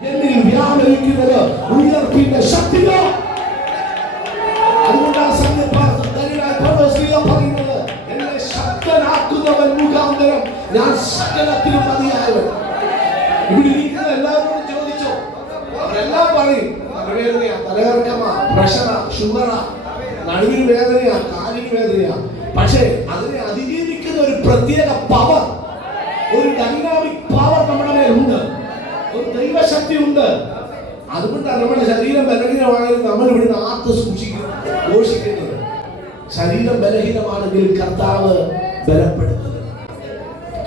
എന്നിൽ വ്യാപരിക്കുന്നത് ഉയർപ്പിന്റെ ശക്തിയോ അതുകൊണ്ടാണ് പറയുന്നത് എന്നെ ശക്തനാക്കുന്നവൻ മുഖാന്തരം ഞാൻ സകലത്തിലും മതിയായവൻ. ഇവിടെ ഇരിക്കുന്ന ചോദിച്ചോ അവരെല്ലാം പറയും തലവേദനയാ തലകറക്കമാ പ്രഷറാ ഷുഗറാ നടുവിന് വേദനയാ കാലിന് വേദനയാ. പക്ഷേ അതിനെ അതിജീവിക്കുന്ന ഒരു പ്രത്യേക പവർ ഒരു ഡൈനാമിക് പവർ നമ്മുടെ മേലുണ്ട്. ദൈവശക്തി ഉണ്ട്. അതുകൊണ്ടാണ് നമ്മുടെ ശരീരം ബലഹീനമാണെങ്കിൽ നമ്മൾ ഇവിടെ ആത്ത് സൂക്ഷിക്കുന്നത് ഘോഷിക്കുന്നത്. ശരീരം ബലഹീനമാണെങ്കിൽ കർത്താവ് ബലപ്പെടുത്തുന്നത്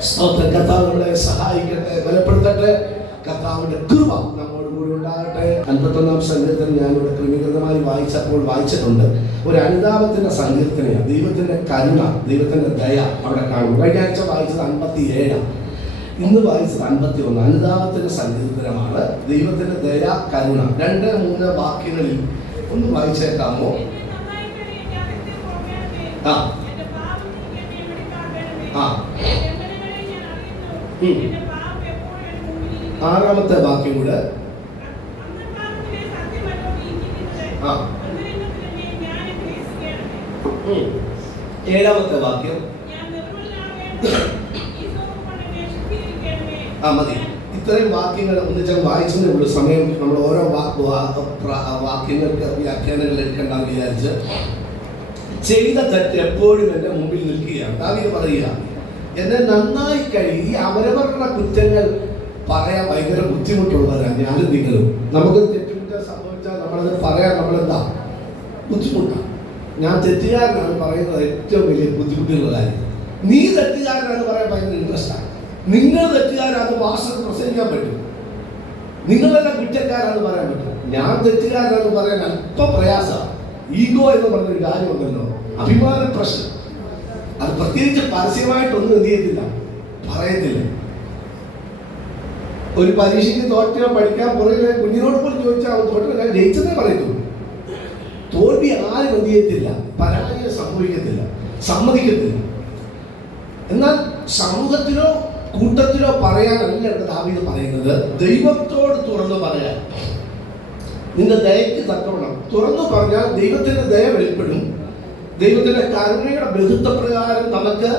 സ്തോത്രം. കർത്താവ് നമ്മളെ സഹായിക്കട്ടെ ബലപ്പെടുത്തട്ടെ. കർത്താവിന്റെ കൃപ നമ്മോട് കൂടി ഉണ്ടാകട്ടെ. അൻപത്തൊന്നാം സങ്കീർത്തനം ഞാനിവിടെ ക്രമീകൃതമായി വായിച്ചപ്പോൾ വായിച്ചിട്ടുണ്ട്. ഒരു അനുതാപത്തിന്റെ സങ്കീർത്തനയാണ്. ദൈവത്തിന്റെ കരുണ ദൈവത്തിന്റെ ദയ അവിടെ കാണും കഴിഞ്ഞ ആഴ്ച വായിച്ചത് അൻപത്തി ഏഴാണ് ഇന്ന് വായിച്ചത് അൻപത്തി ഒന്ന് അനുതാപത്തിന്റെ സങ്കീർത്തനമാണ്. ദൈവത്തിന്റെ ദയ കരുണ. രണ്ട് മൂന്ന് വാക്യങ്ങളിൽ ഒന്ന് വായിച്ചേക്കാമോ? ആ. ആ. ആറാമത്തെ വാക്യം കൂടെ. ഏഴാമത്തെ വാക്യം. ആ മതി. ഇത്രയും വാക്യങ്ങൾ ഒന്നിച്ചാൽ വായിച്ചതേ ഉള്ളൂ. സമയം നമ്മൾ ഓരോ വാക്യങ്ങൾക്ക് വ്യാഖ്യാനങ്ങൾ എടുക്കണ്ടെന്ന് വിചാരിച്ച് ചെയ്ത തെറ്റ് എപ്പോഴും എന്റെ മുമ്പിൽ നിൽക്കുകയാണ്. ദാവീദ് പറയുക എന്നെ നന്നായി കഴുകി അവരവരുടെ കുറ്റങ്ങൾ പറയാൻ ഭയങ്കര ബുദ്ധിമുട്ടുള്ളവരാണ് ഞാനും നിങ്ങളും. നമുക്ക് തെറ്റുകുറ്റം സംഭവിച്ചാൽ നമ്മളത് പറയാൻ നമ്മളെന്താ? ബുദ്ധിമുട്ടാണ്. ഞാൻ തെറ്റുകാരനാണ് പറയുന്നത് ഏറ്റവും വലിയ ബുദ്ധിമുട്ടുള്ള കാര്യം. നീ തെറ്റുകാരനാണ് പറയാൻ ഭയങ്കര ഇൻട്രസ്റ്റാണ് നിങ്ങൾ തെറ്റുകാരാണ് വാസന പ്രസംഗിക്കാൻ പറ്റും. നിങ്ങളെല്ലാം കുറ്റക്കാരാണെന്ന് പറയാൻ പറ്റും. ഞാൻ തെറ്റുകാരനാണെന്ന് പറയാൻ അല്പം പ്രയാസമാണ്. ഈഗോ എന്ന് പറഞ്ഞൊരു കാര്യമുണ്ടല്ലോ അഭിമാന പ്രശ്നം. അത് പ്രത്യേകിച്ച് പരസ്യമായിട്ടൊന്നും എന്ത് ചെയ്യത്തില്ല. പറയത്തില്ല. ഒരു പരീക്ഷയ്ക്ക് തോറ്റ പഠിക്കാൻ പുറകെ കുഞ്ഞിനോട് പോലും ചോദിച്ചാൽ അവൻ തോറ്റ ജയിച്ചതേ പറയത്തുള്ളൂ. തോൽവി ആരും എന്ത് ചെയ്യത്തില്ല. പരാജയം സംഭവിക്കത്തില്ല. സമ്മതിക്കത്തില്ല. എന്നാൽ സമൂഹത്തിലോ കൂട്ടത്തിലോ പറയാനല്ല ദാവീദ് പറയുന്നത്. ദൈവത്തോട് തുറന്നു പറയാൻ. നിന്റെ ദയക്ക് തക്കവണ്ണം. തുറന്നു പറഞ്ഞാൽ ദൈവത്തിന്റെ ദയ വെളിപ്പെടും. ദൈവത്തിന്റെ കരുണയുടെ ബന്ധുത്വപ്രകാരം നമുക്ക്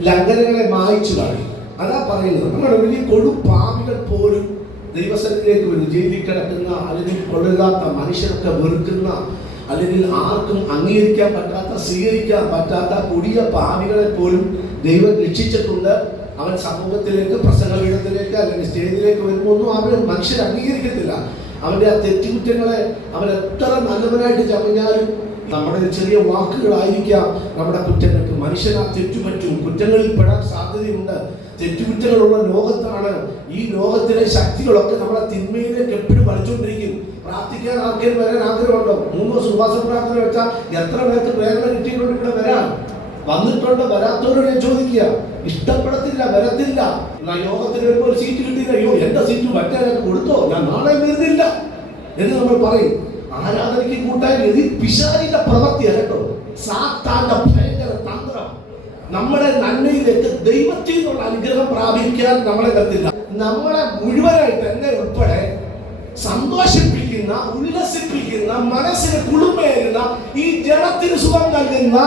ലംഘനങ്ങളെ മായിച്ചു കാണും അതാ പറയുന്നത്. നമ്മുടെ വലിയ കൊടു പാപികൾ പോലും ദൈവസനത്തിലേക്ക് വരും. ജയിലിൽ കിടക്കുന്ന അല്ലെങ്കിൽ കൊള്ളരുതാത്ത മനുഷ്യരൊക്കെ വെറുക്കുന്ന അല്ലെങ്കിൽ ആർക്കും അംഗീകരിക്കാൻ പറ്റാത്ത സ്വീകരിക്കാൻ പറ്റാത്ത കൊടിയ പാപികളെ പോലും ദൈവം രക്ഷിച്ചിട്ടുണ്ട്. അവൻ സമൂഹത്തിലേക്ക് പ്രസംഗപീഠത്തിലേക്ക് അല്ലെങ്കിൽ സ്റ്റേജിലേക്ക് വരുമ്പോൾ ഒന്നും അവർ മനുഷ്യർ അംഗീകരിക്കത്തില്ല. അവന്റെ ആ തെറ്റുകുറ്റങ്ങളെ അവൻ എത്ര നല്ലവനായിട്ട് ചമഞ്ഞാലും നമ്മുടെ ചെറിയ വാക്കുകളായിരിക്കാം നമ്മുടെ കുറ്റങ്ങൾക്ക്. മനുഷ്യൻ ആ തെറ്റുപറ്റും കുറ്റങ്ങളിൽ പെടാൻ സാധ്യതയുണ്ട്. തെറ്റുകുറ്റങ്ങളുള്ള ലോകത്താണ് ഈ ലോകത്തിലെ ശക്തികളൊക്കെ നമ്മളെ തിന്മയിലേക്ക് എപ്പോഴും വലിച്ചുകൊണ്ടിരിക്കും. പ്രാർത്ഥിക്കാൻ ആർക്കും വരാൻ ആഗ്രഹമുണ്ടോ? മൂന്ന് ഉപവാസ പ്രാർത്ഥന വെച്ചാൽ എത്ര പേർക്ക് പ്രേരണ കിട്ടിയിട്ടുണ്ട് ഇവിടെ വരാൻ? വന്നിട്ടുണ്ട്? വരാത്തവരോട് ചോദിക്കുക. ഇഷ്ടപ്പെടത്തില്ല വരത്തില്ല. എന്നാ യോഗത്തിന് വരുമ്പോൾ ഒരു സീറ്റ് കിട്ടിയില്ല. അയ്യോ എന്റെ സീറ്റ് മറ്റേ കൊടുത്തോ? ഞാൻ നാളെ വരുന്നില്ല. എന്ന് നമ്മൾ പറയും. ആരാധനയ്ക്ക് കൂട്ടാൻ ഇത് പിശാചിന്റെ പ്രവൃത്തിയല്ല കേട്ടോ. സാത്താന്റെ ഭയങ്കര തന്ത്രം. നമ്മുടെ നന്മയിലേക്ക് ദൈവത്തിൽ നിന്നുള്ള അനുഗ്രഹം പ്രാപിക്കാൻ നമ്മളെ കത്തില്ല നമ്മളെ മുഴുവനായിട്ട് എന്നെ ഉൾപ്പെടെ സന്തോഷിപ്പിക്കുന്ന ഉല്ലസിപ്പിക്കുന്ന മനസ്സിന് കുളിർമയേറുന്ന ഈ ജനത്തിന് സുഖം നൽകുന്ന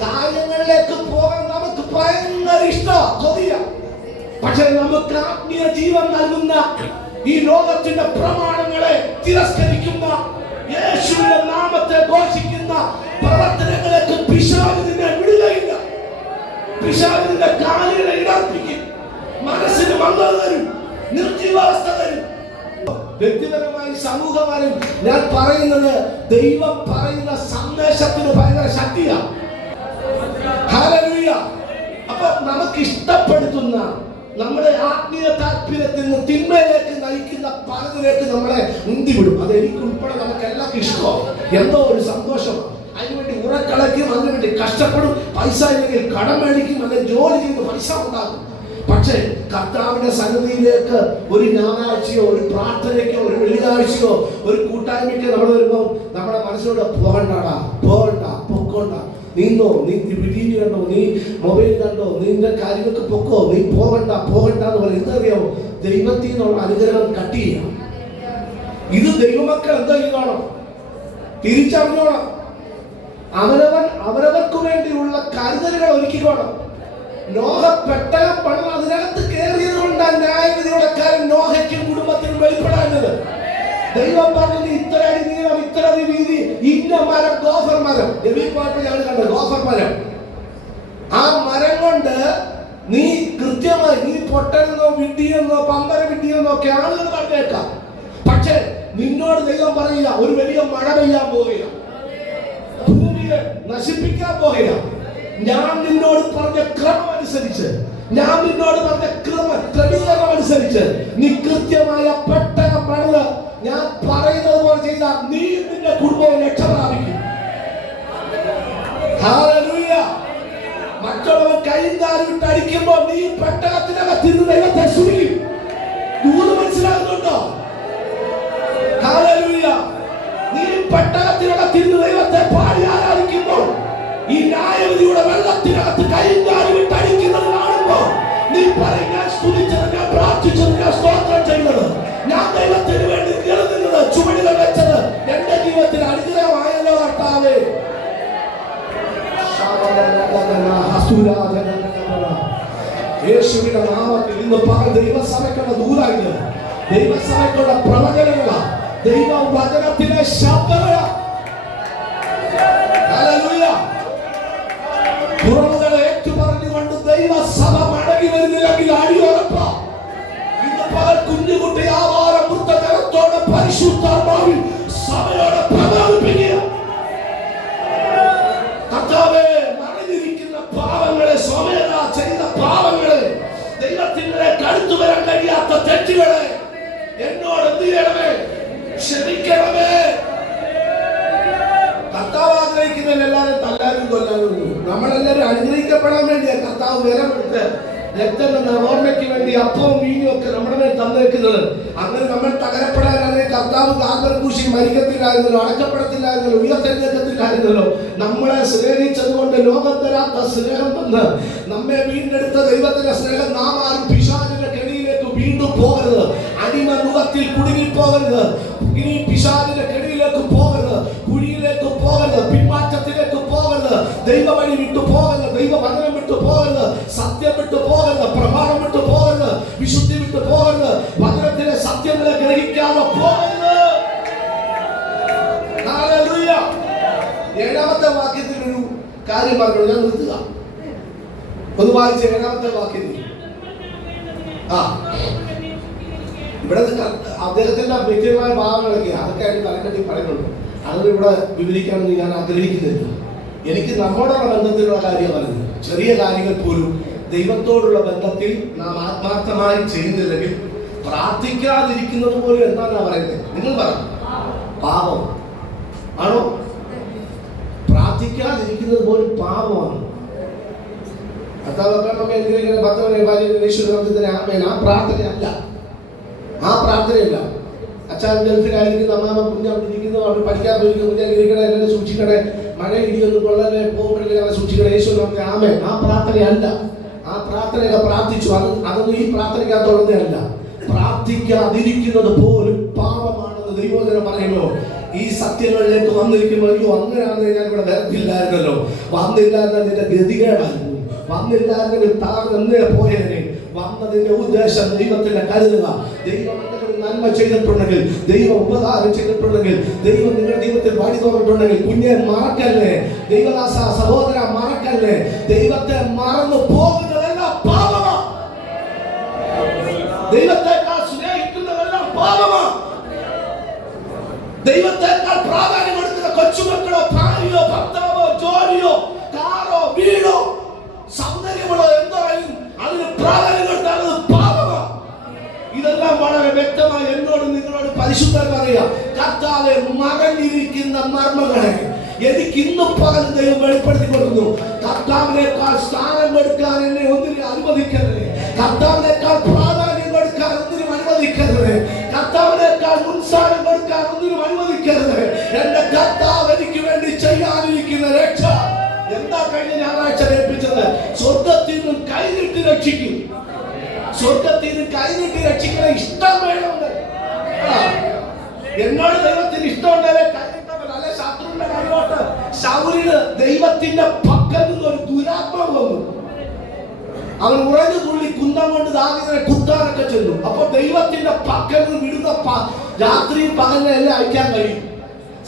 കാര്യങ്ങളിലേക്ക് പോകാൻ നമുക്ക് ഭയങ്കര ഇഷ്ട കൊതിയ പക്ഷെ നമുക്ക് ആത്മീയ ജീവൻ നൽകുന്ന ഈ ലോകത്തിന്റെ പ്രമാണങ്ങളെ തിരസ്കരിക്കുന്ന യേശുവിന്റെ നാമത്തെ ഘോഷിക്കുന്ന പ്രവർത്തനങ്ങളേക്ക് പിശാവിനെ വിടുകയില്ല. പിശാവിന്റെ കാലുകളെ ഇടർപ്പിക്കും. മനസ്സിന് മന്ദത തരും. നിർജീവാവസ്ഥ തരും. വ്യക്തിപരമായി സമൂഹമായും ഞാൻ പറയുന്നത് ദൈവം പറയുന്ന സന്ദേശത്തിന് ഭയങ്കര ശക്തിയാണ്. അപ്പൊ നമുക്ക് ഇഷ്ടപ്പെടുത്തുന്ന നമ്മുടെ ആത്മീയ താല്പര്യത്തിൽ നിന്ന് തിന്മയിലേക്ക് നയിക്കുന്ന പലതിലേക്ക് നമ്മളെ ഉന്തിവിടും. അത് എനിക്ക് ഉൾപ്പെടെ നമുക്ക് എല്ലാവർക്കും ഇഷ്ടമാവും എന്തോ ഒരു സന്തോഷം. അതിനുവേണ്ടി ഉറക്കളയ്ക്കും അതിനുവേണ്ടി കഷ്ടപ്പെടും. പൈസ ഇല്ലെങ്കിൽ കടം മേടിക്കും അല്ലെങ്കിൽ ജോലി ചെയ്ത് പൈസ ഉണ്ടാകും. പക്ഷേ കർത്താവിന്റെ സന്നിധിയിലേക്ക് ഒരു ഞായറാഴ്ചയോ ഒരു പ്രാർത്ഥനയ്ക്കോ ഒരു വെള്ളിയാഴ്ചയോ ഒരു കൂട്ടായ്മയ്ക്കോ നമ്മൾ വരുമ്പോൾ നമ്മുടെ മനസ്സിലൂടെ പോകണ്ടാടാ പോകണ്ട പൊക്കോണ്ട. നീന്തോ നീ ടി വി കണ്ടോ നീ മൊബൈൽ കണ്ടോ നിന്റെ കാര്യങ്ങൾക്ക് പൊക്കോ നീ പോകണ്ട പോകണ്ട എന്ന് പറയും. എന്തറിയാമോ ദൈവത്തിൽ നിന്നുള്ള അനുഗ്രഹം കട്ട് ചെയ്യാം ഇത് ദൈവമക്കൾ എന്താ ചെയ്യണം തിരിച്ചറിഞ്ഞോണം. അവരവൻ അവരവർക്ക് വേണ്ടിയുള്ള കരുതലുകൾ ഒരുക്കിക്കോണം. നോഹ പെട്ടകം പണം അതിനകത്ത് കയറിയത് കൊണ്ടാണ് ന്യായവിധിയുടെ കാര്യം നോഹയ്ക്കും കുടുംബത്തിനും വെളിപ്പെടാഞ്ഞത്. ദൈവം പറഞ്ഞത് ഇത്ര അടി നീളം ഇത്ര അടി വീതി ഇന്ന മരം ഗോഫർ മരം. പോയപ്പോ ഞങ്ങൾ കണ്ടത് ഗോഫർ മരം. ആ മരം കൊണ്ട് നീ കൃത്യമായി നീ പൊട്ടനെന്നോ വിഡ്ഡിയെന്നോ പമ്പര വിഡ്ഡിയെന്നോ ഒക്കെ ആളുകൾ പറഞ്ഞേക്കാം. പക്ഷേ നിന്നോട് ദൈവം പറയില്ല ഒരു വലിയ മഴ പെയ്യാൻ പോകില്ല ഭൂമിയെ നശിപ്പിക്കാൻ പോകില്ല ഞാൻ നിന്നോട് പറഞ്ഞ ക്രമം അനുസരിച്ച് ഞാൻ നിന്നോട് പറഞ്ഞ ക്രമ ക്രമീകരണം അനുസരിച്ച് നീ കൃത്യമായ പെട്ടെന്ന് പണിത് ഞാൻ പറയുന്നത് പോലെ ചെയ്താൽ നീ നിന്റെ കുടുംബവും രക്ഷ പ്രാപിക്കും. ഹല്ലേലൂയ മറ്റുള്ളവർ കൈയും കാലും ഇട്ട് അടിക്കുമ്പോൾ നീ പെട്ടകത്തിനകത്ത് ഇരുന്ന് ദൈവത്തെ സ്തുതിക്കും. ദൂത് മനസ്സിലാകുന്നുണ്ടോ? നീ പെട്ടകത്തിനകത്ത് ഇരുന്ന് ദൈവത്തെ പാടി ആരാധിക്കുമ്പോൾ ഈ ന്യായവിധിയുടെ വെള്ളത്തിനകത്ത് കൈയും കാലും ഇട്ട് അടിക്കുന്നത് കാണുമ്പോൾ നീ പറയും ഞാൻ സ്തുതിച്ചത് ഞാൻ പ്രാർത്ഥിച്ചത് ഞാൻ ചെയ്തത് ഞാൻ ദൈവത്തിന് വേണ്ടി നിലനിന്നത് ചുവടുകൾ വെച്ചത്. എന്റെ ജീവിതത്തിൽ അനുഗ്രഹമായല്ലോ കർത്താവേ. യേശുവിന്റെ നാമത്തിൽ ഇന്ന് പകൽ ദൈവസഭയ്ക്കുള്ള ദൂരായിട്ട് ദൈവസഭയ്ക്കുള്ള പ്രവചനങ്ങള. ദൈവ വചനത്തിലെ ശബ്ദങ്ങള. പകൽ ആവാര വൃത്തകരത്തോടെ പരിശുദ്ധാത്മാവിൽ സഭയോടെ പ്രബോധിപ്പിക്കുക കർത്താവേ മറഞ്ഞിരിക്കുന്ന പാവങ്ങളെ സ്വമേധ ചെയ്ത പാവങ്ങളെ ദൈവത്തിന്റെ കടുത്തു വരാൻ കഴിയാത്ത തെറ്റുകളെ എന്നോട് എന്ത് ചെയ്യണമേ ക്ഷമിക്കണമേ കർത്താവ് ആഗ്രഹിക്കുന്നതിൽ എല്ലാവരും തല്ലാനും കൊല്ലാനും ഒന്നും. നമ്മളെല്ലാവരും അനുഗ്രഹിക്കപ്പെടാൻ വേണ്ടിയാ കർത്താവ് വില കൊടുത്ത് രക്തം എന്ന ഓർമ്മയ്ക്ക് വേണ്ടി അപ്പവും വീഞ്ഞും ഒക്കെ നമ്മുടെ മേൽ തന്നേക്കുന്നത് അങ്ങനെ നമ്മൾ തകരപ്പെടാനാണെങ്കിൽ കർത്താവ് കാൽവരക്കൂശി മരിക്കത്തില്ലായിരുന്നല്ലോ അടക്കപ്പെടത്തില്ലായിരുന്നല്ലോ ഉയർത്തെഴുന്നേക്കത്തില്ലായിരുന്നല്ലോ നമ്മളെ സ്നേഹിച്ചത് കൊണ്ട് ലോകം തരാത്ത സ്നേഹം തന്ന് നമ്മെ വീണ്ടെടുത്ത ദൈവത്തിന്റെ സ്നേഹം നാം ആരും പിശാചിന്റെ കെണിയിലേക്ക് വീണ്ടും പോകരുത്. അടിമ മുഖത്തിൽ കുടുങ്ങി പോകരുത് ഇനി പിശാചിന്റെ കെണിയിലേക്ക് പോകരുത്. കുഴിയിലേക്ക് പോകരുത്. പിന്മാറ്റത്തിലേക്ക് പോകരുത്. ദൈവ വഴി വിട്ടു പോകരുത്. ദൈവ വചനം വിട്ടു പോകരുത്. സത്യം വിട്ടു പോകരുത്. പ്രമാണം വിട്ടു പോകരുത്. വിശുദ്ധി വിട്ടു പോകരുത്. വചനത്തിലെ സത്യങ്ങളെ ഗ്രഹിക്കാതെ പോകരുത്. ഏഴാമത്തെ വാക്യത്തിൽ ഒരു കാര്യം പറഞ്ഞു ഞാൻ നിർത്തുക. ഒന്ന് വായിച്ച ഏഴാമത്തെ വാക്യത്തിൽ. ആ. ഇവിടെ അദ്ദേഹത്തിന്റെ വ്യക്തിപരമായ ഭാവങ്ങളൊക്കെ അതൊക്കെ അതിന് തലക്കെട്ടി പറയുന്നുണ്ട്. അതൊന്നും ഇവിടെ വിവരിക്കാമെന്ന് ഞാൻ ആഗ്രഹിക്കുന്നില്ല. എനിക്ക് നമ്മുടെ ബന്ധത്തിലുള്ള കാര്യം പറയുന്നത് ചെറിയ കാര്യങ്ങൾ പോലും ദൈവത്തോടുള്ള ബന്ധത്തിൽ നാം ആത്മാർത്ഥമായി ചെയ്യുന്നില്ലെങ്കിൽ പ്രാർത്ഥിക്കാതിരിക്കുന്നത് പോലും എന്താണ് പറയുന്നത്. നിങ്ങൾ പറ. പാപം. ആണോ? പ്രാർത്ഥിക്കാതിരിക്കുന്നത് പോലും പാപമാണ്. ആമേൻ. ആ പ്രാർത്ഥനയല്ല. ആ പ്രാർത്ഥനയല്ല. അച്ഛൻ അമ്മാമ ഇരിക്കുന്നു അവർ പഠിക്കാൻ പോയിരിക്കുന്നു കുഞ്ഞെ എന്നെ സൂക്ഷിക്കണേ. മഴ ഇടിയൊന്നും കൊള്ളനെ പോകുമ്പോഴേ അവരെ സൂക്ഷിക്കണേ. യേശു നമുക്ക് ആമേ ആ പ്രാർത്ഥനയല്ല. ആ പ്രാർത്ഥനയൊക്കെ പ്രാർത്ഥിച്ചു. അത് അതൊന്നും ഈ പ്രാർത്ഥനയ്ക്കകത്തുള്ളതല്ല. പ്രാർത്ഥിക്കാതിരിക്കുന്നത് പോലും പാപമാണെന്ന് ദൈവോദനം പറയുന്നു. ഈ സത്യങ്ങളിലേക്ക് വന്നിരിക്കുമ്പോൾ അയ്യോ അങ്ങനെയാണെങ്കിൽ ഞാൻ ഇവിടെ വരത്തില്ലായിരുന്നല്ലോ വന്നില്ലായിരുന്ന നിന്റെ ഗതികേടായിരുന്നു. വന്നില്ലായിരുന്നെങ്കിൽ താഴ്ന്നേ പോയതിനെ വന്നതിന്റെ ഉദ്ദേശം ദൈവത്തിന്റെ കരുതുക. ദൈവം നന്മ ചെയ്തിട്ടുണ്ടെങ്കിൽ ദൈവം ഉപകാരം ചെയ്തിട്ടുണ്ടെങ്കിൽ ദൈവം നിങ്ങളുടെ ജീവിതത്തിൽ വഴി തുറന്നിട്ടുണ്ടെങ്കിൽ കുഞ്ഞെ മറക്കല്ലേ? ദൈവദാസ സഹോദര മറക്കല്ലേ? ദൈവത്തെ മറന്നു പോകുന്നതെല്ലാം പാപമാ ദൈവത്തെക്കാൾ സ്നേഹിക്കുന്നതെല്ലാം പാപമാ ദൈവത്തെക്കാൾ പ്രാധാന്യം കൊടുക്കുന്ന കൊച്ചുമക്കളോ ഭാര്യയോ ഭർത്താവോ ജോലിയോ കാറോ വീടോ സൗന്ദര്യമോ എന്തായാലും അതിന് പ്രാധാന്യം കൊടുത്താൽ അത് പാപമാ. ഇതെല്ലാം വളരെ വ്യക്തമായി എന്നോട് നിങ്ങളോട് പരിശുദ്ധം പറയാം. കർത്താവെ മകഞ്ഞിരിക്കുന്ന മർമ്മങ്ങളെ എനിക്ക് ഇന്ന് പകൽ ദൈവം വെളിപ്പെടുത്തി കൊടുക്കുന്നു. കർത്താവിനേക്കാൾ സ്ഥാനം കൊടുക്കാൻ എന്നെ ഒന്നിനും അനുവദിക്കരുത്. കർത്താവിനേക്കാൾ പ്രാധാന്യം കൊടുക്കാൻ ഒന്നിനും അനുവദിക്കരുത്. കർത്താവിനേക്കാൾ മുൻസാരം കൊടുക്കാൻ ഒന്നിനും അനുവദിക്കരുത്. എന്റെ കർത്താവ് എനിക്ക് വേണ്ടി ചെയ്യാനിരിക്കുന്ന രക്ഷ. എന്താ കഴിഞ്ഞ ഞായറാഴ്ച ഏൽപ്പിച്ചത് സ്വർഗത്തിൽ നിന്നും കൈനീട്ടി രക്ഷിക്കും. സ്വർഗത്തിൽ നിന്ന് കൈനീട്ടി രക്ഷിക്കുന്ന ഇഷ്ടം വേണമെന്ന്. എന്നോട് ദൈവത്തിന് ഇഷ്ടമുണ്ടല്ലേ? കൈവിട്ടവൻ അല്ലെ? ശത്രുവിന്റെ കൈകോട്ട് ശൗലിന് ദൈവത്തിന്റെ പക്കൽ നിന്ന് ഒരു ദുരാത്മ വന്നു. അവൻ ഉറഞ്ഞു തുള്ളി കുന്തം കൊണ്ട് ദാവീദിനെ കുത്താനൊക്കെ ചെന്നു. അപ്പൊ ദൈവത്തിന്റെ പക്കൽ നിന്ന് വിടുന്ന രാത്രിയും പകലിനെ എല്ലാം അയക്കാൻ കഴിയും.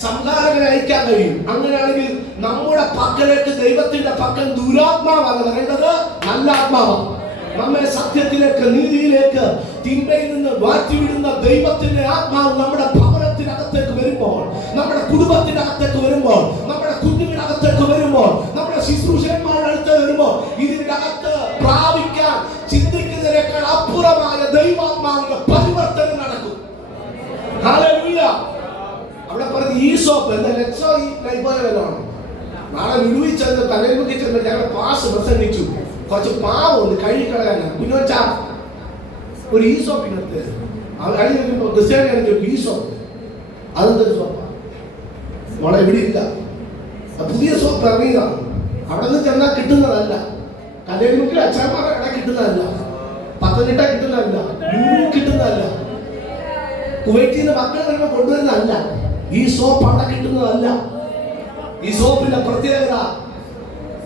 സംഹാരകനെ അയക്കാൻ കഴിയും. അങ്ങനെയാണെങ്കിൽ നമ്മുടെ പക്കലേക്ക് ദൈവത്തിന്റെ പക്കൽ ദുരാത്മാവല്ല വരേണ്ടത്. നല്ല ആത്മാവാണ്. നമ്മെ സത്യത്തിലേക്ക് നീതിയിലേക്ക് തിന്മയിൽ നിന്ന് മാറ്റിവിടുന്ന ദൈവത്തിന്റെ ആത്മാവ് നമ്മുടെ ഭവനത്തിനകത്തേക്ക് വരുമ്പോൾ നമ്മുടെ കുടുംബത്തിനകത്തേക്ക് വരുമ്പോൾ സോപ്പ് എന്താ ലക്ഷോ ഈ ലൈഫോയെ വല്ലതാണ് നാളെ ലുലുവിൽ ചെന്ന് തലമുക്കി ചെന്ന് ഞങ്ങൾ പാസ് പ്രസംഗിച്ചു. കുറച്ച് പാവമുണ്ട് കഴുകിക്കളയാനാണ് കുഞ്ഞോച്ചാ ഒരു ഈ സോപ്പിനടുത്ത് അടി വരുമ്പോൾ ക്രിസ്ത്യാനി ആണെങ്കിൽ ഈ സോപ്പ് അതെന്തൊരു സോപ്പാണ് മോളെ ഇവിടെ ഇല്ല. പുതിയ സോപ്പ് ഇറങ്ങിയതാണ് അവിടെ നിന്ന് ചെന്നാൽ കിട്ടുന്നതല്ല കല്ലേമുക്കിൽ അച്ഛന്മാരുടെ കട കിട്ടുന്നതല്ല. പത്തനംതിട്ട കിട്ടുന്നതല്ല. ലുലു കിട്ടുന്നതല്ല. കുവൈറ്റിൽ നിന്ന് മക്കൾ വരുമ്പോൾ കൊണ്ടുവരുന്നതല്ല. ഈ സോപ്പ് അവിടെ കിട്ടുന്നതല്ല. ഈ സോപ്പിന്റെ പ്രത്യേകത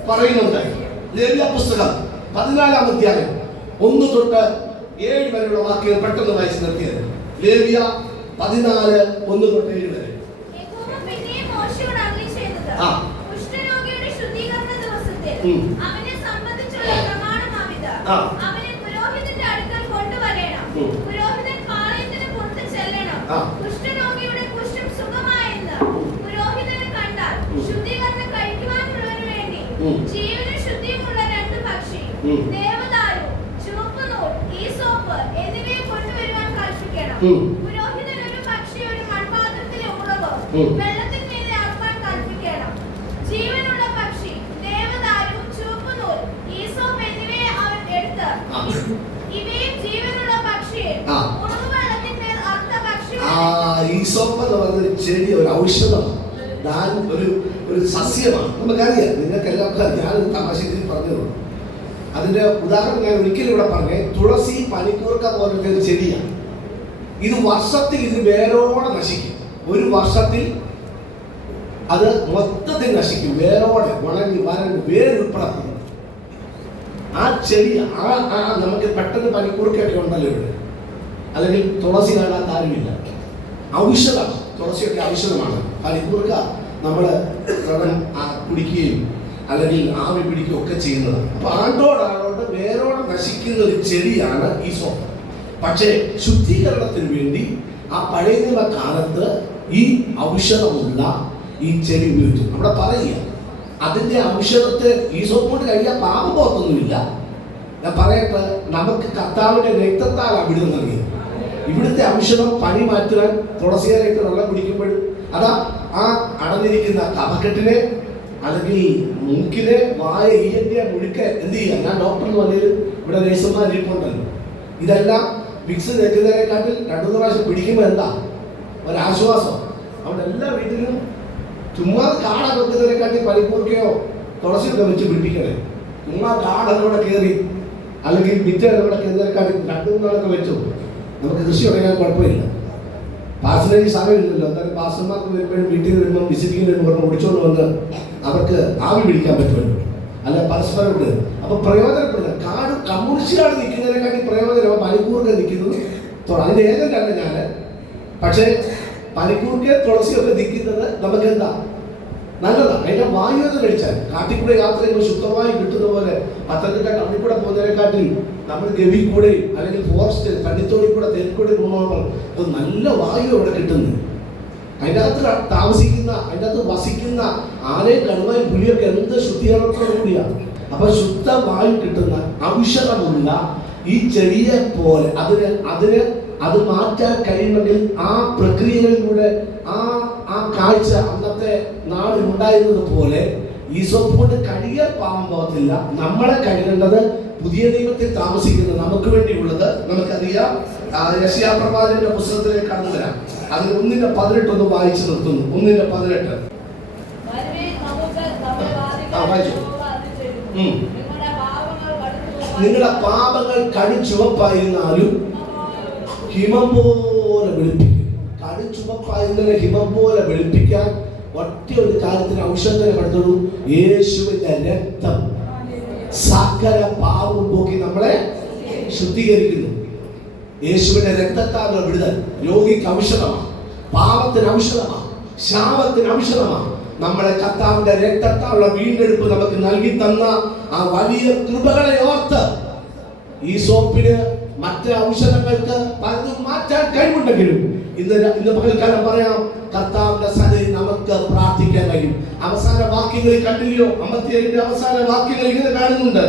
പറയുന്നുണ്ട്. ലേവ്യ പുസ്തകം പതിനാലാം അധ്യായം ഒന്ന് തൊട്ട് ഏഴ് വരെയുള്ള വാക്യങ്ങൾ പെട്ടെന്ന് വായിച്ച് നിർത്തിയത്. ലേവ്യ പതിനാല് ഒന്ന് തൊട്ട് ഏഴ് വരെ. ആ. അവനെ സംബന്ധിച്ചുള്ള പ്രമാണമാവിത്. അവനെ പുരോഹിതന്റെ അടുക്കൽ കൊണ്ടുവരേണം. പുരോഹിതൻ പാളയത്തിന് പുറത്ത് ചെല്ലണം. രണ്ട് പക്ഷി ദേവദാരു ചുവപ്പ് നൂൽ ഈസോപ്പ് എന്നിവയെ കൊണ്ടുവരുവാൻ കൽപ്പിക്കണം പുരോഹിതൻ ഒരു പക്ഷി ഒരു മൺപാത്രത്തിലെ ഉറവ് ഉം. വെള്ളത്തിന്മീതെ ആക്കാൻ കൽപ്പിക്കണം ജീവനുള്ള പക്ഷി ദേവദാരു ചുവപ്പ് നൂൽ ഈസോപ്പ് എന്നിവയെ അവൻ എടുത്ത് ആ. ഇവയും ജീവനുള്ള പക്ഷിയെ ആ. ഉറവ് വെള്ളത്തിന്മേൽ അർത്ഥ പക്ഷി ആ ഈസോപ്പ് എന്ന് പറഞ്ഞൊരു ചെടി ഒരു ഔഷധമാണ് ഒരു ഒരു സസ്യമാണ് നമുക്കറിയാം നിങ്ങൾക്ക് അറിയാം ഞാൻ തമാശ രീതിയിൽ പറഞ്ഞതുള്ളൂ അതിന്റെ ഉദാഹരണം ഞാൻ ഒരിക്കലും ഇവിടെ പറഞ്ഞേ തുളസി പനിക്കൂർക്ക പോലത്തെ ഒരു ചെടിയാണ്. ഇത് വർഷത്തിൽ ഇത് വേരോടെ നശിക്കും. ഒരു വർഷത്തിൽ അത് മൊത്തത്തിൽ നശിക്കും. വേരോടെ ഉണങ്ങി വരണ്ട് വേരുൾപ്പെടെ. ആ ചെടി ആ ആ നമുക്ക് പെട്ടെന്ന് പനിക്കൂർക്കൊക്കെ ഉണ്ടല്ലോ ഇവിടെ. അല്ലെങ്കിൽ തുളസി കാണാത്ത ആരുമില്ല. ഔഷധം. തുളസിയൊക്കെ ഔഷധമാണ്. പനിക്കൂർക്ക നമ്മൾ കുടിക്കുകയും അല്ലെങ്കിൽ ആവി പിടിക്കുകയും ഒക്കെ ചെയ്യുന്നത്. അപ്പൊ ആണ്ടോടാണോട് വേരോടെ നശിക്കുന്ന ഒരു ചെടിയാണ് ഈ സോപ്പ്. പക്ഷേ ശുദ്ധീകരണത്തിന് വേണ്ടി ആ പഴയ നിയമ കാലത്ത് ഈ ഔഷധമുള്ള ഈ ചെടി ഉപയോഗിച്ചു. അവിടെ പറയുക അതിന്റെ ഔഷധത്തെ ഈ സോപ്പ് കഴിയാൻ പാപബോധമൊന്നുമില്ല ഞാൻ പറയട്ടെ നമുക്ക് കർത്താവിന്റെ രക്തത്താൽ അവിടെ നൽകിയത്. ഇവിടുത്തെ ഔഷധം പനി മാറ്റുവാൻ തുളസിയാലേക്ക് വെള്ളം കുടിക്കുമ്പോഴും അതാ ആ അടഞ്ഞിരിക്കുന്ന കഫക്കെട്ടിനെ അല്ലെങ്കിൽ മൂക്കിലെ വായ ഈയന്റെ മുഴുക്ക എന്ത് ചെയ്യുക ഞാൻ ഡോക്ടർ എന്ന് പറഞ്ഞാൽ ഇവിടെ നേഴ്സുമാർ ഇരിപ്പുണ്ടല്ലോ. ഇതെല്ലാം വിക്സ് തേക്കുന്നതിനെക്കാട്ടിൽ രണ്ടു പ്രാവശ്യം പിടിക്കുമ്പോൾ എന്താ? ഒരാശ്വാസം. അവിടെ എല്ലാ വീട്ടിലും ചുമ്മാ കാട വെക്കുന്നതിനെക്കാട്ടി പനിക്കൂർക്കയോ തുളസിയൊക്കെ വെച്ച് പിടിപ്പിക്കണേ ചുമ്മാ കാടല്ലൂടെ കയറി അല്ലെങ്കിൽ വിറ്റല്ലൂടെ കയറുന്നതിനെക്കാട്ടി രണ്ടു മൂന്നാളൊക്കെ വെച്ചു. നമുക്ക് കൃഷി തുടങ്ങാൻ കുഴപ്പമില്ല. പാർസലേജ് സമയമില്ലല്ലോ. എന്തായാലും പാസ്റ്റർമാർക്ക് വരുമ്പോഴും വീട്ടിൽ വരുമ്പോൾ വിസിറ്റിംഗ് വരുമ്പോൾ പറഞ്ഞ് ഓടിച്ചോണ്ട് വന്ന് അവർക്ക് ആവി പിടിക്കാൻ പറ്റുമല്ലോ അല്ല പരസ്പരം ഉണ്ട് അപ്പൊ പ്രയോജനപ്പെടുന്ന കാട് കമ്മ്യൂണിസ്റ്റുകാർ നിൽക്കുന്നതിനെക്കാട്ടി പ്രയോജനം പനിക്കൂർക്ക് നിൽക്കുന്നത്. അതിന്റെ ഏജന്റല്ല ഞാൻ പക്ഷേ പനിക്കൂർക്കെ തുളസിയൊക്കെ നിൽക്കുന്നത് നമുക്ക് എന്താ നല്ലതാണ് അതിന്റെ വായു എന്ന് കഴിച്ചാൽ കാട്ടിൽ കൂടെ യാത്ര ചെയ്യുമ്പോൾ ശുദ്ധമായി കിട്ടുന്ന പോലെ പത്തനംതിട്ട കണ്ണിക്കൂടെ കൂടെ പോകുന്നതിനെക്കാട്ടിൽ നമ്മൾ ഗവി കൂടെ അല്ലെങ്കിൽ ഫോറസ്റ്റ് തണ്ണിത്തോടി കൂടെ തേൻകൂടെ പോകുമ്പോൾ അത് നല്ല വായു അവിടെ കിട്ടുന്നു. അതിന്റെ അകത്ത് താമസിക്കുന്ന അതിന്റെ അകത്ത് വസിക്കുന്ന ആനയും കടുവായും പുലിയൊക്കെ എന്ത് ശുദ്ധീകരണത്തോടു കൂടിയാണ് അപ്പൊ ശുദ്ധ വായു കിട്ടുന്ന ഔഷധമുള്ള ഈ ചെടിയെ പോലെ അതിന് അതിന് അത് മാറ്റാൻ കഴിയുമെങ്കിൽ ആ പ്രക്രിയകളിലൂടെ ആ ആ കാഴ്ച അന്നത്തെ നാടിൽ ഉണ്ടായിരുന്നത് പോലെ ഈ സോപ്പ് കൊണ്ട് കഴുകിയാൽ പാവം പോകത്തില്ല. നമ്മളെ കഴുകേണ്ടത് പുതിയ നിയമത്തിൽ താമസിക്കുന്നത് നമുക്ക് വേണ്ടിയുള്ളത് നമുക്കറിയാം. ആ, യശയാ പ്രവാചകന്റെ പുസ്തകത്തിലേക്ക് കടന്നു വരാം. അതിൽ ഒന്നിന്റെ പതിനെട്ട് ഒന്ന് വായിച്ചു നിർത്തുന്നു. ഒന്നിന്റെ പതിനെട്ട്. ആ, വായിച്ചു. നിങ്ങളുടെ പാപങ്ങൾ കടി ചുവപ്പായിരുന്നാലും കടുചുവപ്പായിരുന്നാലും ഹിമം പോലെ വെളുപ്പിക്കും. കടുചുവപ്പായിരുന്ന ഹിമം പോലെ വെളുപ്പിക്കാൻ ഒറ്റ ഒരു കാര്യത്തിന് ഔഷധം കടത്തുള്ളൂ യേശുവിന്റെ രക്തം. സകല പാവം പോക്കി നമ്മളെ ശുദ്ധീകരിക്കുന്നു. യേശുവിന്റെ രക്തത്താലുള്ള വിടുതൽ. രോഗിക്ക് ഔഷധമാണ്. പാവത്തിന് ഔഷധമാണ്. ശാപത്തിന് ഔഷധമാണ്. നമ്മളെ കർത്താവിന്റെ രക്തത്താലുള്ള വീണ്ടെടുപ്പ് നമുക്ക് നൽകി തന്ന ആ വലിയ കൃപകളെ ഓർത്ത് ഈ സോപ്പിന് മറ്റ് ഔഷധങ്ങൾക്ക് പലതും മാറ്റാൻ കഴിവുണ്ടെങ്കിലും ഇന്ന് ഇന്ന് പകൽക്കാലം പറയാം കർത്താവിന്റെ സന്നിധി നമുക്ക് പ്രാർത്ഥിക്കാൻ കഴിയും. അവസാന വാക്യങ്ങളിൽ കണ്ടില്ലയോ അമ്പത്തിയേഴിന്റെ അവസാന വാക്യങ്ങൾ ഇങ്ങനെ കാണുന്നുണ്ട്.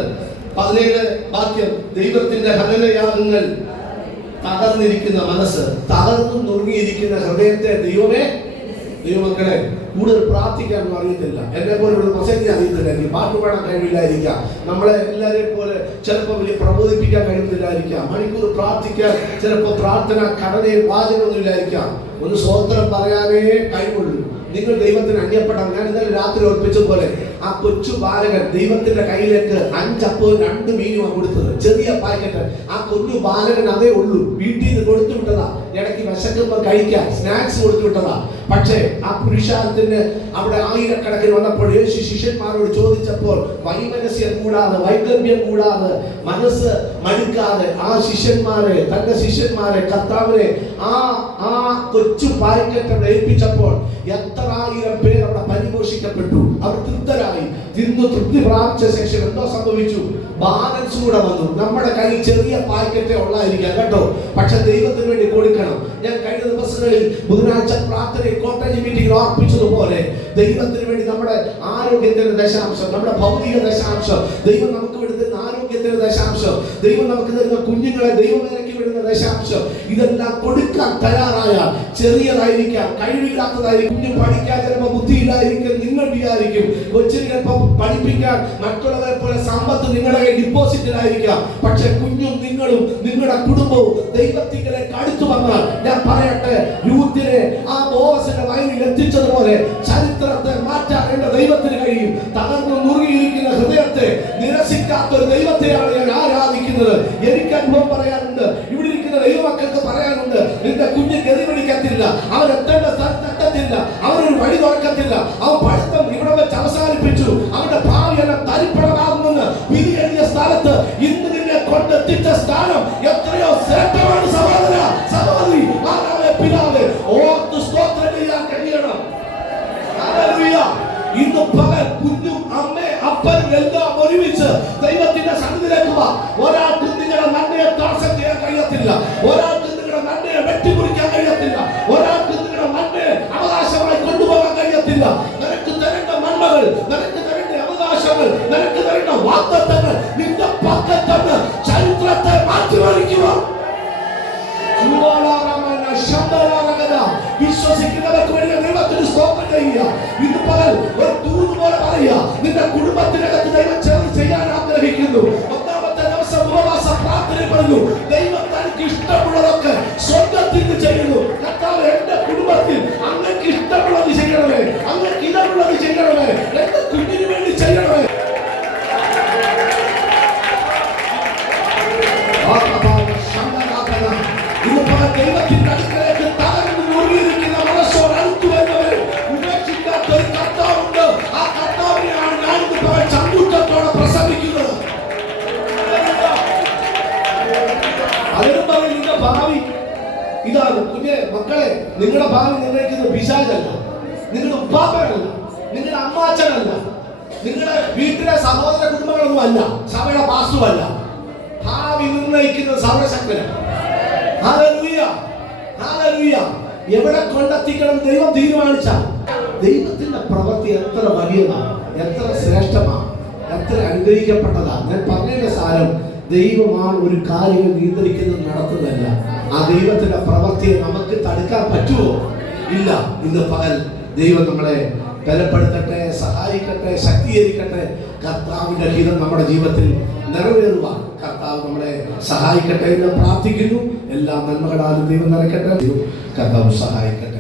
പതിനേഴ് വാക്യം ദൈവത്തിന്റെ ഹനനയാഗങ്ങൾ തകർന്നിരിക്കുന്ന മനസ്സ് തകർന്നു നുറുങ്ങിയിരിക്കുന്ന ഹൃദയത്തെ ദൈവമേ ദൈവമക്കളെ കൂടുതൽ പ്രാർത്ഥിക്കാൻ അറിയത്തില്ല. എന്നെ പോലെ ഒരു മെസ്സേജ് അറിയത്തില്ല പാട്ട് പാടാൻ കഴിവില്ലായിരിക്കാം. നമ്മളെ എല്ലാവരെയും പോലെ ചിലപ്പോൾ വലിയ പ്രബോധിപ്പിക്കാൻ കഴിയത്തില്ലായിരിക്കാം മണിക്കൂർ പ്രാർത്ഥിക്കാൻ ചിലപ്പോൾ പ്രാർത്ഥന കടലയിൽ വാചകമൊന്നുമില്ലായിരിക്കാം ഒന്ന് സ്വോത്രം പറയാനേ കഴിവുള്ളൂ. നിങ്ങൾ ദൈവത്തിന് അന്യപ്പെടാൻ ഞാൻ ഇന്നലെ രാത്രി ഓർപ്പിച്ച പോലെ ആ കൊച്ചു ബാലകൻ ദൈവത്തിന്റെ കയ്യിലേക്ക് അഞ്ചപ്പവും രണ്ട് മീനുമാണ് കൊടുത്തത്. ചെറിയ പാക്കറ്റ് ആ കൊച്ചു ബാലകൻ അതേ ഉള്ളൂ. വീട്ടിൽ നിന്ന് കൊടുത്തു വിട്ടതാ. ഇടയ്ക്ക് വിശക്കുമ്പോൾ കഴിക്കാൻ സ്നാക്സ് കൊടുത്തു വിട്ടതാ. പക്ഷേ ആ പുരുഷാരത്തിന് അവിടെ ആയിരക്കണക്കിന് വന്നപ്പോൾ യേശു ശിഷ്യന്മാരോട് ചോദിച്ചപ്പോൾ വൈമനസ്യം കൂടാതെ വൈകല്യം കൂടാതെ മനസ്സ് മടുക്കാതെ ആ ശിഷ്യന്മാരെ തന്റെ ശിഷ്യന്മാരെ കർത്താവിനെ ആ ആ കൊച്ചു പായ്ക്കറ്റ് അവിടെ ഏൽപ്പിച്ചപ്പോൾ എത്ര ആയിരം പേർ അവിടെ പരിപോഷിക്കപ്പെട്ടു. അവർ തൃപ്തരായി. തിന്നു തൃപ്തി പ്രാപിച്ച ശേഷം എന്തോ സംഭവിച്ചു? ബാലൻസ് കൂടെ വന്നു. നമ്മുടെ കയ്യിൽ ചെറിയ പാക്കറ്റേ ഉള്ളായിരിക്കാം കേട്ടോ. പക്ഷെ ദൈവത്തിന് വേണ്ടി കൊടുക്കണം. ഞാൻ കഴിഞ്ഞ ദിവസങ്ങളിൽ ബുധനാഴ്ച പ്രാർത്ഥന കോട്ടേജ് മീറ്റിംഗിൽ ഓർപ്പിച്ചതുപോലെ ദൈവത്തിന് വേണ്ടി നമ്മുടെ ആരോഗ്യത്തിന്റെ ദശാംശം നമ്മുടെ ഭൗതിക ദശാംശം ദൈവം നമുക്ക് വിടുന്ന ആരോഗ്യത്തിന്റെ ദശാംശം ദൈവം നമുക്ക് തരുന്ന കുഞ്ഞുങ്ങളെ ദൈവവേലയ്ക്ക് വിടുന്ന ദശാംശം ഇതെല്ലാം കൊടുക്കാൻ തയ്യാറായ ചെറിയതായിരിക്കാം കഴിവില്ലാത്തതായിരിക്കും. കുഞ്ഞു പഠിക്കാൻ ചിലപ്പോൾ ബുദ്ധിയില്ലായിരിക്കും നിങ്ങൾ വിചാരിക്കും. കൊച്ചിന് ചിലപ്പോൾ പഠിപ്പിക്കാൻ മറ്റുള്ളവരെ പോലെ സമ്പത്ത് നിങ്ങളുടെ കയ്യിൽ ഡിപ്പോസിറ്റിലായിരിക്കാം. പക്ഷെ കുഞ്ഞും നിങ്ങളും നിങ്ങളുടെ കുടുംബവും ദൈവത്തിലേക്ക് അടുത്തു വന്നാൽ ഞാൻ പറയട്ടെ യൂത്തിനെ ആ ബോസിന്റെ വയലിൽ എത്തിച്ചതുപോലെ ചരിത്രത്തെ മാറ്റാൻ എന്റെ ദൈവത്തിന് കഴിയും. ஒரு ഭാവി നിർണയിക്കുന്നത് പിശാചല്ല. നിങ്ങളുടെ ഉപ്പാപ്പനല്ല നിങ്ങളുടെ അമ്മാച്ചനല്ല. നിങ്ങളുടെ വീട്ടിലെ സഹോദര കുടുംബങ്ങളൊന്നും അല്ല. സഭയുടെ പാസ്തുമല്ല ഭാവി നിർണയിക്കുന്നത് സർവശക്തനാണ്. എവിടെ കൊണ്ടെത്തിക്കണം ദൈവം തീരുമാനിച്ച ദൈവത്തിന്റെ പ്രവൃത്തി എത്ര വലിയതാണ് എത്ര ശ്രേഷ്ഠമാണ് എത്ര അനുഗ്രഹിക്കപ്പെട്ടതാണ്. ഞാൻ പറഞ്ഞതിന്റെ സാരം ദൈവമാണ് ഒരു കാര്യം നിയന്ത്രിക്കുന്നത് നടത്തുന്നതല്ല. ആ ദൈവത്തിന്റെ പ്രവൃത്തിയെ നമുക്ക് തടുക്കാൻ പറ്റുമോ? ഇല്ല. ഇന്ന് പകൽ ദൈവം നമ്മളെ ബലപ്പെടുത്തട്ടെ സഹായിക്കട്ടെ ശക്തീകരിക്കട്ടെ. കർത്താവിന്റെ ഹിതം നമ്മുടെ ജീവിതത്തിൽ നിറവേറുവാൻ കർത്താവ് നമ്മളെ സഹായിക്കട്ടെ എന്ന് പ്രാർത്ഥിക്കുന്നു. എല്ലാ നന്മകളാലും ദൈവം നിറയ്ക്കട്ടെ. കർത്താവ് സഹായിക്കട്ടെ.